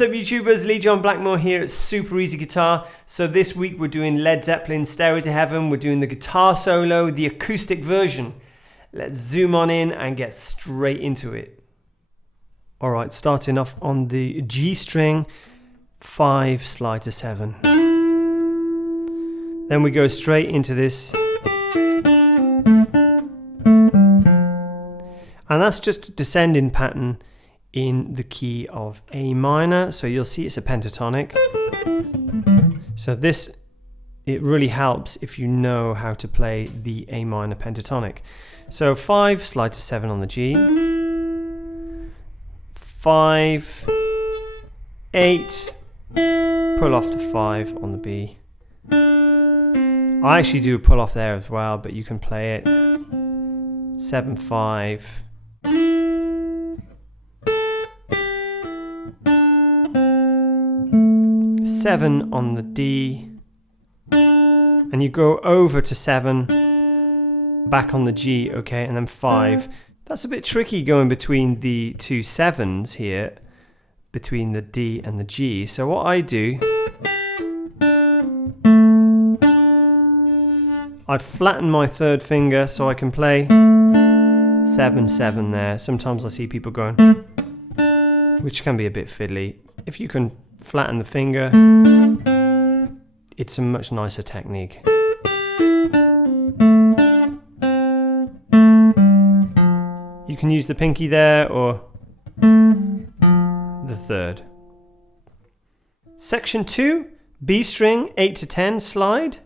What's up YouTubers, Lee John Blackmore here at Super Easy Guitar. So this week we're doing Led Zeppelin Stairway to Heaven. We're doing the guitar solo, the acoustic version. Let's zoom on in and get straight into it. Alright, starting off on the G string, 5 slide to 7. Then we go straight into this. And that's just a descending pattern in the key of A minor, so you'll see it's a pentatonic. So this, it really helps if you know how to play the A minor pentatonic. So 5 slide to 7 on the G, 5, 8, pull off to 5 on the B. I actually do a pull off there as well, but you can play it 7, 5. 7 on the D, and you go over to 7, back on the G, okay, and then 5. That's a bit tricky going between the two 7s here, between the D and the G. So what I do, I flatten my third finger so I can play 7, 7 there. Sometimes I see people going, which can be a bit fiddly. If you can flatten the finger, it's a much nicer technique. You can use the pinky there or the third. Section 2, B string, 8 to 10 slide.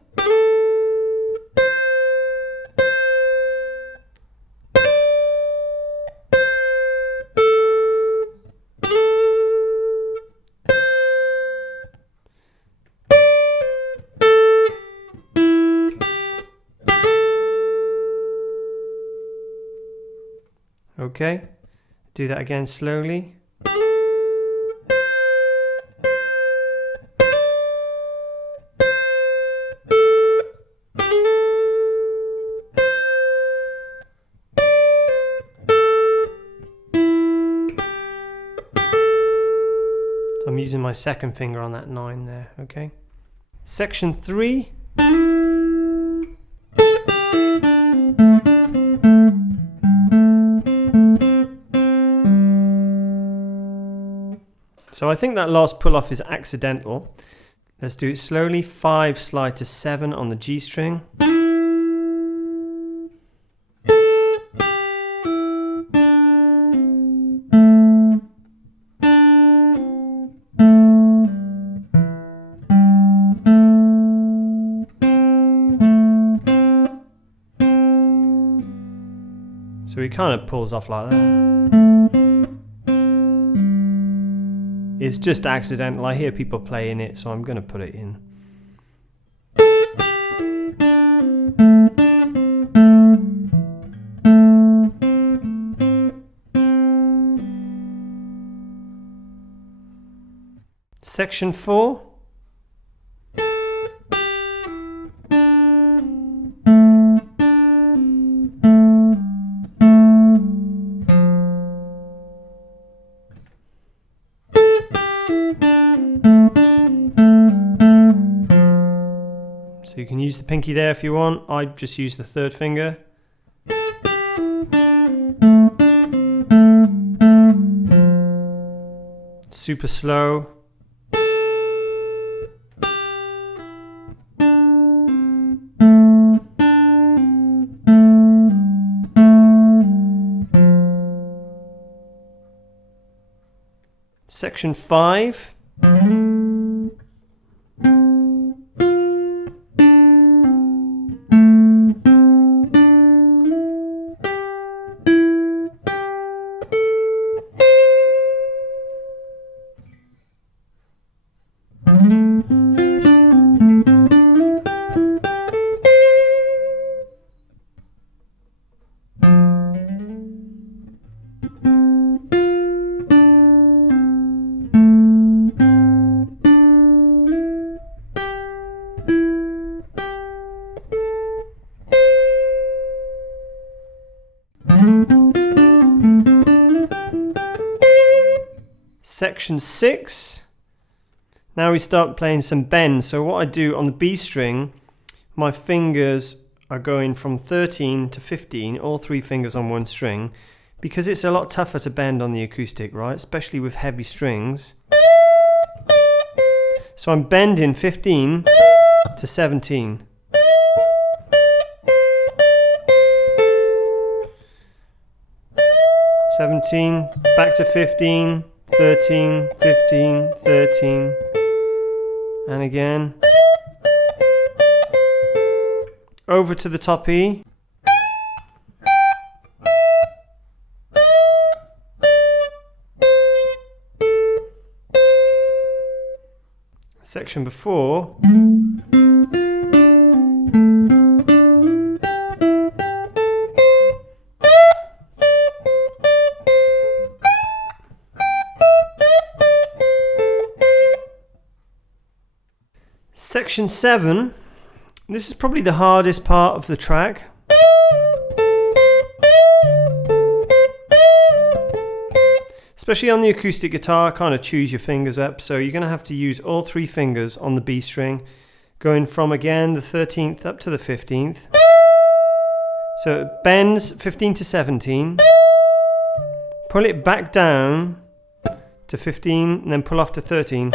Okay, do that again slowly. So I'm using my second finger on that 9 there, okay? Section 3. So I think that last pull off is accidental. Let's do it slowly. 5 slide to 7 on the G string. So he kind of pulls off like that. It's just accidental. I hear people playing it, so I'm going to put it in. Section 4. So you can use the pinky there if you want. I just use the third finger. Super slow. Section 5. Section 6. Now we start playing some bends. So what I do on the B string, my fingers are going from 13 to 15, all 3 fingers on one string, because it's a lot tougher to bend on the acoustic, right? Especially with heavy strings. So I'm bending 15 to 17. Back to 15, 13, 15, 13, and again. Over to the top E. Section before. Section 7, this is probably the hardest part of the track. Especially on the acoustic guitar, kind of chews your fingers up, so you're going to have to use all 3 fingers on the B string, going from again the 13th up to the 15th. So it bends 15 to 17, pull it back down to 15, and then pull off to 13.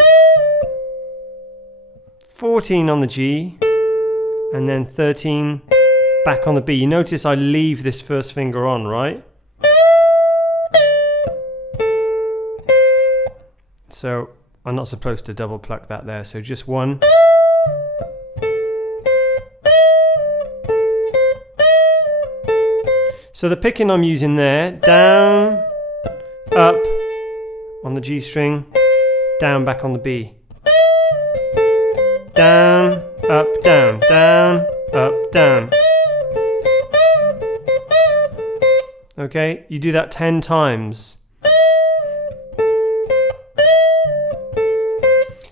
14 on the G, and then 13 back on the B. You notice I leave this first finger on, right? So I'm not supposed to double pluck that there, so just one. So the picking I'm using there, down, up on the G string, down, back on the B. Down, up, down, down, up, down. Okay, you do that 10 times.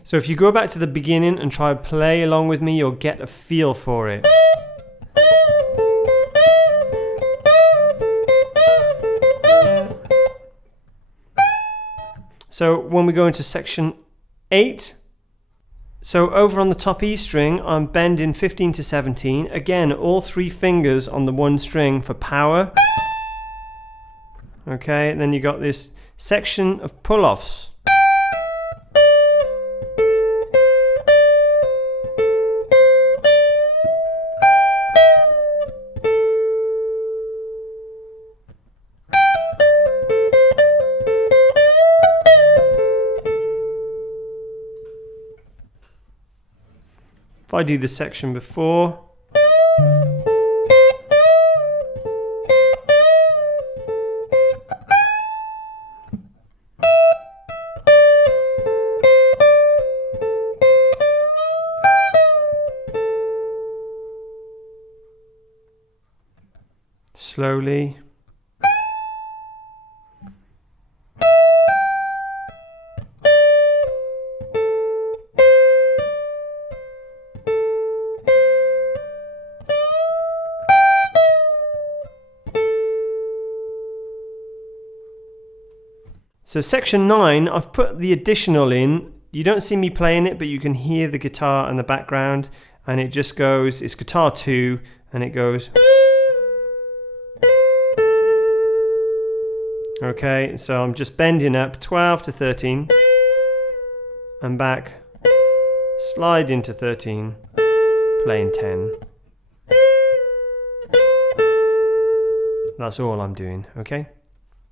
So if you go back to the beginning and try to play along with me, you'll get a feel for it. So when we go into section 8, so over on the top E string, I'm bending 15 to 17. Again, all 3 fingers on the one string for power. Okay, and then you got this section of pull-offs. If I do the section before, slowly. So section 9, I've put the additional in. You don't see me playing it, but you can hear the guitar in the background, and it just goes, it's guitar 2, and it goes. Okay, so I'm just bending up 12 to 13, and back, slide into 13, playing 10. That's all I'm doing, okay?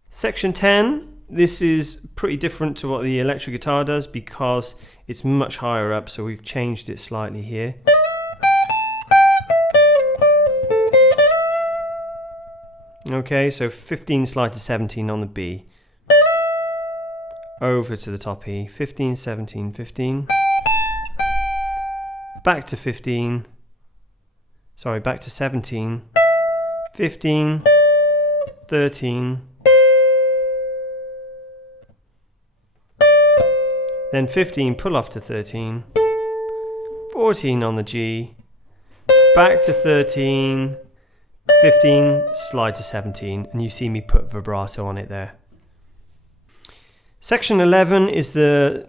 Section 10. This is pretty different to what the electric guitar does because it's much higher up, so we've changed it slightly here. Okay, so 15 slide to 17 on the B. Over to the top E, 15, 17, 15. Back to 15. Sorry, back to 17. 15, 13. Then 15, pull off to 13, 14 on the G, back to 13, 15, slide to 17, and you see me put vibrato on it there. Section 11 is the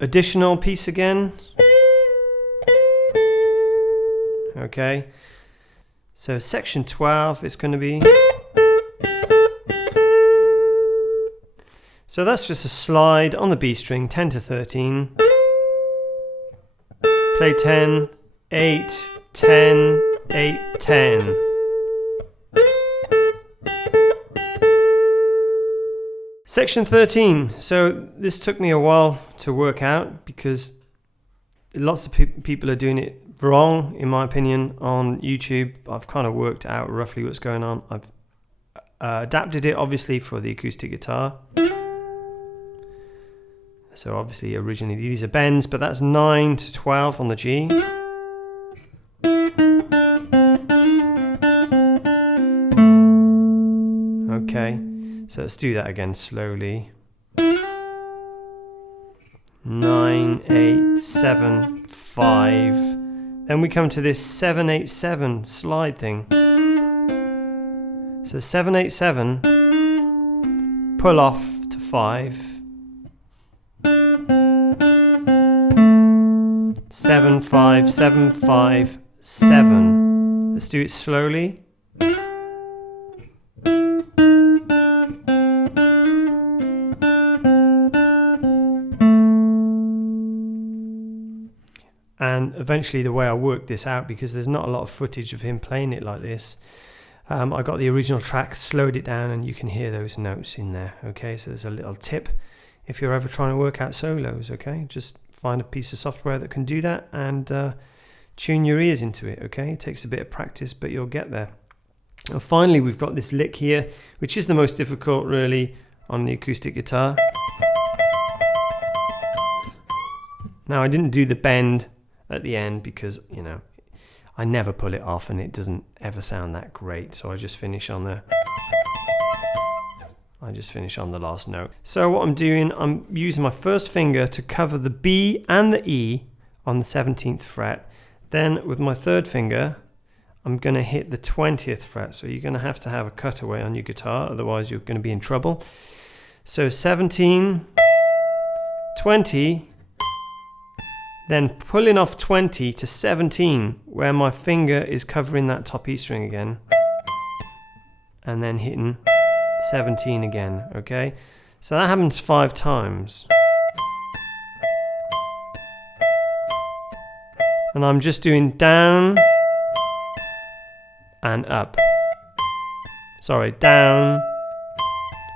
additional piece again. Okay, so section 12 is going to be, so that's just a slide on the B string, 10 to 13, play 10, 8, 10, 8, 10. Section 13, so this took me a while to work out because lots of people are doing it wrong, in my opinion, on YouTube. I've kind of worked out roughly what's going on. I've adapted it obviously for the acoustic guitar. So obviously originally these are bends, but that's 9 to 12 on the G. Okay, so let's do that again slowly. 9, 8, 7, 5. Then we come to this 7, 8, 7 slide thing. So 7, 8, 7, pull off to 5. 7, 5, 7, 5, 7. Let's do it slowly. And eventually the way I worked this out, because there's not a lot of footage of him playing it like this, I got the original track, slowed it down, and you can hear those notes in there. Okay, so there's a little tip if you're ever trying to work out solos. Okay, just find a piece of software that can do that and tune your ears into it. Okay, it takes a bit of practice, but you'll get there. And finally, we've got this lick here, which is the most difficult really on the acoustic guitar. Now I didn't do the bend at the end because, you know, I never pull it off and it doesn't ever sound that great, so I just finish on the last note. So what I'm doing, I'm using my first finger to cover the B and the E on the 17th fret. Then with my third finger, I'm going to hit the 20th fret. So you're going to have a cutaway on your guitar, otherwise you're going to be in trouble. So 17, 20, then pulling off 20 to 17, where my finger is covering that top E string again, and then hitting 17 again. Okay, so that happens 5 times, and I'm just doing down and up, sorry, down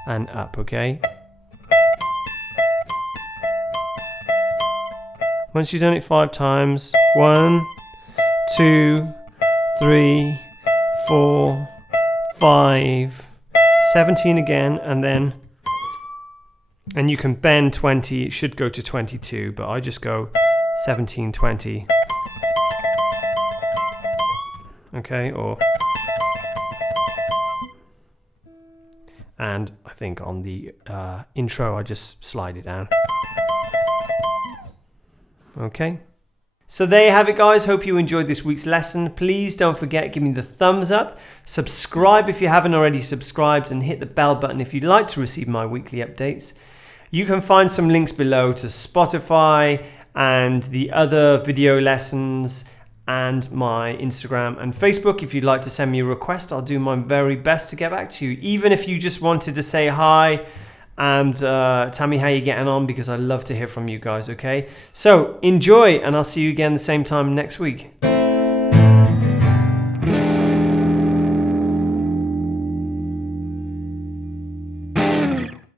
and up. Okay, once you've done it 5 times, 1, 2, 3, 4, 5, 17 again, and you can bend 20, it should go to 22, but I just go 17, 20. Okay, and I think on the intro I just slide it down. Okay, so there you have it, guys. Hope you enjoyed this week's lesson. Please don't forget, give me the thumbs up, subscribe if you haven't already subscribed, and hit the bell button if you'd like to receive my weekly updates. You can find some links below to Spotify and the other video lessons and my Instagram and Facebook. If you'd like to send me a request, I'll do my very best to get back to you, even if you just wanted to say hi and tell me how you're getting on, because I love to hear from you guys. Okay, so enjoy, and I'll see you again the same time next week.